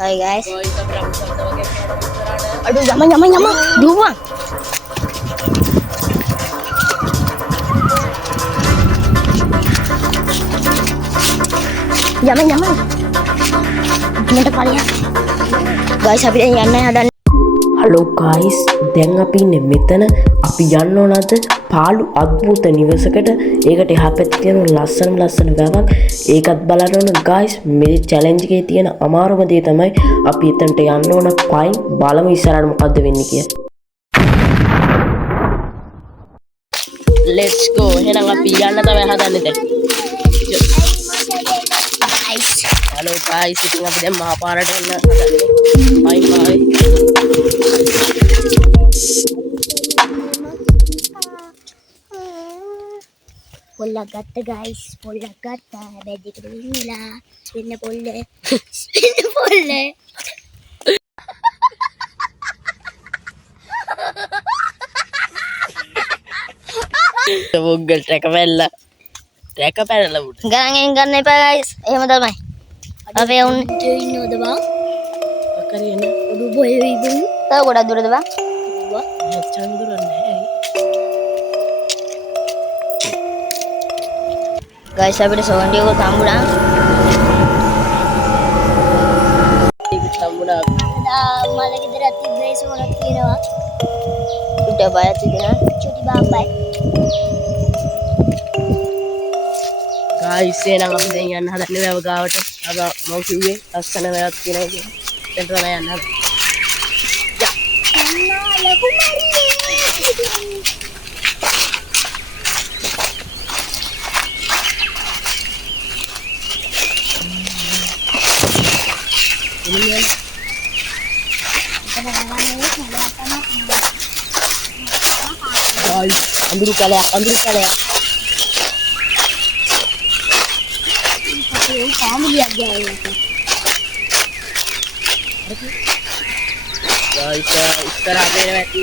Hai guys. Aduh, nyama. Dua. Nyama. Gimana kalian? Guys, අපි දැන් යන්න හදන්නේ. හලෝ ගයිස් දැන් අපි ඉන්නේ මෙතන අපි යන්න ඕන අද පාළු අද්භූත නිවසකට ඒකට එහා පැත්තේ තියෙන ලස්සන වැවක් ඒකත් බලන්න ඕන ගයිස් මේ චැලෙන්ජ් එකේ තියෙන අමාරුම දේ තමයි අපි එතනට යන්න ඕන පයින් බලමු ඉස්සරහට මොකද්ද වෙන්නේ කියලා let's go එහෙනම් අපි යන්න තමයි හදන්නේ දැන් හලෝ ගයිස් ඉතින් අපි දැන් මහා පාරට යන්න හදන්නේ පයින් ආයි Polla gatta guys, polla gatta, bedi krilla, spinne polle. Vogel Tracapella. Gangen ganne pa guys, එහෙම තමයි. අපි උන් ඉන්නවද බා? අකරියන උඩු බොයේ ඉබු. තව ගොඩක් දුරද බා? චන්දුරන්නේ Guys, අපිට සෝන්ඩියක තම්බුණා. ඒක තම්බුණා. මල ගෙදර තිබ්බේ සෝනක් තියෙනවා. උඩ බය තියන චුටි බාප්පයි. ගයිස් එහෙනම් අපි දැන් යන්න හදන්නේ වැව ගාවට. අද මම කිව්වේ ලස්සන වැවක් තියෙනවා කියලා. දැන් තමයි යන්න හදන්නේ. ලොකු මරියේ. Guys, anduru kalaya. Guys, istirahat dulu nanti.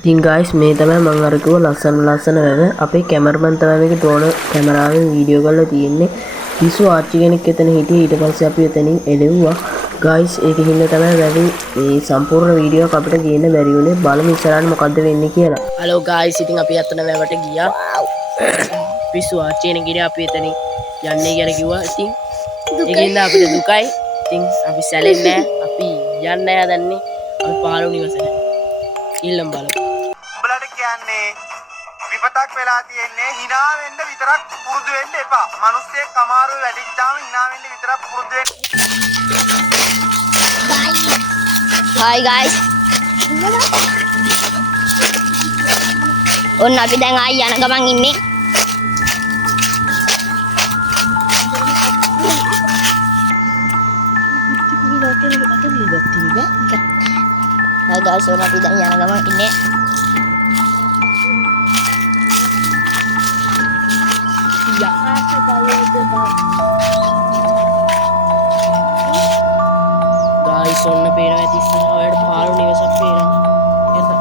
ඉතින් guys මේ තමයි මම අර කිව්ව ලස්සන වැව අපේ කැමරාමන් තමයි මේක ඩ්‍රෝන කැමරාවෙන් වීඩියෝ කරලා තියෙන්නේ පිස්සු ආච්චි කෙනෙක් එතන හිටියේ ඊට පස්සේ අපි එතනින් එළෙව්වා guys ඒකෙන් හින්දා තමයි වැවේ මේ සම්පූර්ණ වීඩියෝ එක අපිට ගේන්න බැරි වුණේ බලමු ඉස්සරහට මොකද්ද වෙන්නේ කියලා Halo guys ඉතින් අපි අතන වැවට ගියා පිස්සු ආච්චි කෙනෙක් ගිහින් අපි එතනින් යන්නේ කියලා කිව්වා ඉතින් ඒකෙන් අපිට දුකයි ඉතින් අපි සැලෙන්නේ නැහැ අපි යන්න හදන්නේ අපි පාළු නිවසට ඊළඟ බලමු විපතක් වෙලා තියෙන්නේ hina වෙන්න විතරක් පුරුදු වෙන්න එපා. මිනිස්සෙක් අමාරු වැඩිච්චාම hina වෙන්න විතරක් පුරුදු වෙන්න. Hi guys. ඔන්න අපි දැන් ආයි යන ගමන් ඉන්නේ. Hi guys, ඔන්න අපි දැන් යන ගමන් ඉන්නේ. Guys, ඔන්න පේනවා ඇති ඉස්සරහට පාළු නිවසක් පේනවා. එතන.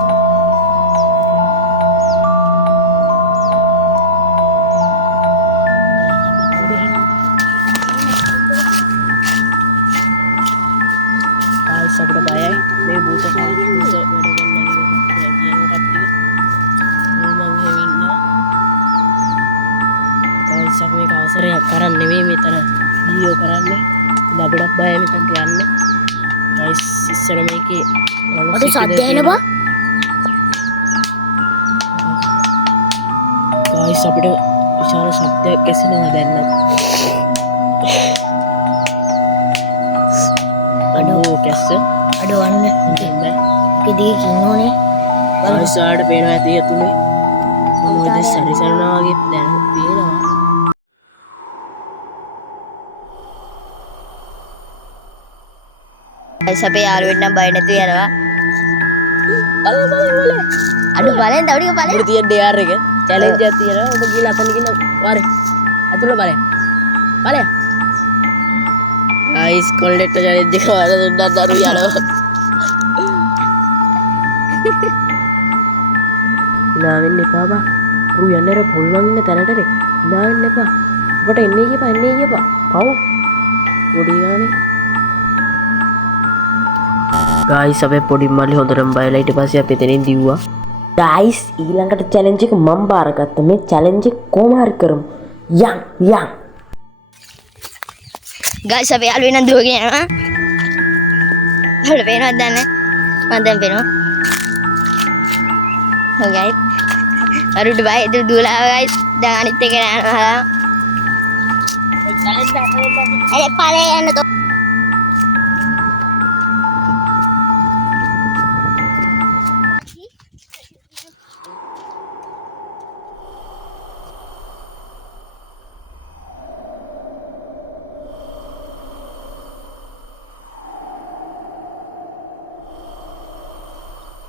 Guys, අපිට බයයි. මේ භූත වැඩ ගන්න කියන කට්ටිය. මම එහෙම ඉන්නවා. Guys, අපි මේක අවසරයක් කරන් නෙමෙයි මෙතන වීඩියෝ කරන්නේ. ලබඩක් බයයි මෙතනට යන්න. Guys, ඉස්සර මේකේ අද සද්ද එන බා. Guys, අපිට විශාල ශබ්දයක් ඇසෙනවා දැන් නම්. අඩෝ කැස්ස අඩවන්න ඉන්නේ. කිදී කින්නෝනේ. Guys, ආඩ පේනවා ඇති යතුනේ. මොකද සරිසරනවා වගේ දැන් පේනවා. Guys, අපේ යාළුවෙක් නම් බය නැතුව යනවා. බලන්න. අඩු බලෙන් තවටික බලෙන් උඹට තියෙන ඩෙයාර් එක චැලෙන්ජ් එකක් තියෙනවා. ඔබ ගිහලා අතන ගිහලා වාරේ. අතුල බලය. බලය. ආයිස් කොල්ලෙට්ට චැලෙන්ජ් එක වල දුන්නා දරු යනවා. නා වෙන්න එපා බා. රු යන්නේ අර පොල්වන් ඉන්න තැනටනේ. නා වෙන්න එපා. ඔබට එන්නේ කියපා. පව්. පොඩි ගානේ. ගායිස් අපේ පොඩි මල්ලි හොඳටම බයලා ඊට පස්සේ අපි එතනින් දිව්වා. ගයිස් ඊළඟට චැලෙන්ජ් එක මම බාරගත්තා. මේ චැලෙන්ජ් එක කොහොම හරි කරමු. යන් ගයිස් අපි යාළුවෙන් නම් දුවගෙන යනවා හොල පේනවද දන්නේ මම දැන් පේනවා ඔව් ගයිස් අරුට බයි දුවලා ගයිස් දැන් අනිත් එක යනවා අය පාලේ යන්න තෝ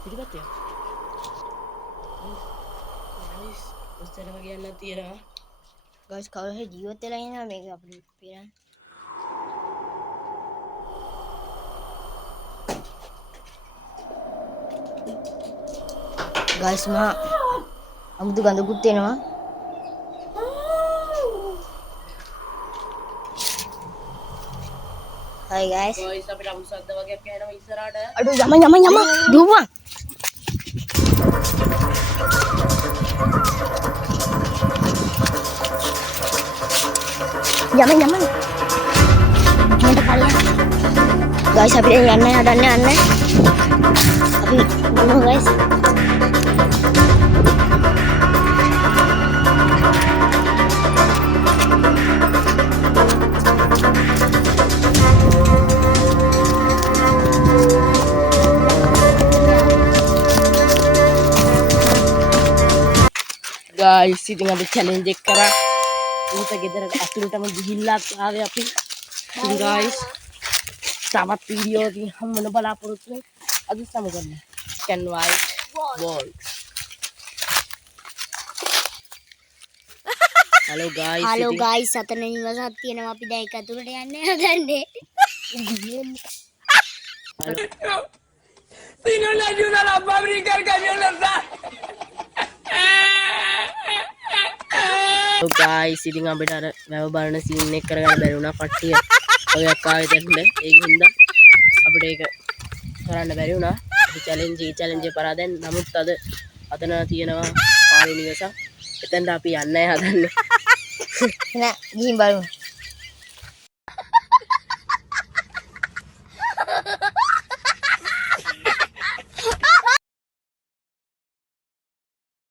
පිටිපත්තේ ගයිස් ඔස්තර වගේ යන්න තියෙනවා ගයිස් කවුරු හරි ජීවත් වෙලා ඉන්නවා මේක අපිට පේන ගයිස් මා අමුතු ගඳකුත් එනවා Hi guys. ගයිස් අපිට අමුතු සද්ද වගේක් ඇහෙනවා ඉස්සරහට Aduh, yama. Dua. Yama. Mantap kalian. Guys, අපි දැන් යන්න හදන්නේ අන්න. අපි මොනවා guys? ගයිස් ඉතින් අපි චැලෙන්ජ් එක කරා ඌට ගෙදර අතුලටම ගිහිල්ලා ආවේ අපි ඉතින් ගයිස් තවත් වීඩියෝ එකකින් හම්බ වෙන බලාපොරොත්තු වෙයි අද සමගන්න can white ball hello guys අතන නිවසක් තියෙනවා අපි දැන් ඒක අතුලට යන්න හදන්නේ. Si no le ayuda a la fábrica el camión le da. Guys ඉතින් අපිට අර වැව බලන සීන් එක කරගන්න බැරි වුණා කට්ටිය. ඔයක් ආවේ දැක්ද? ඒකින්ද අපිට ඒක කරන්න බැරි වුණා. අපි චැලෙන්ජ් එක පරාදෙන් නමුත් අද අතන තියෙනවා පාළි නිවස. එතෙන්ට අපි යන්නයි හදන්නේ. නෑ ගිහින් බලමු.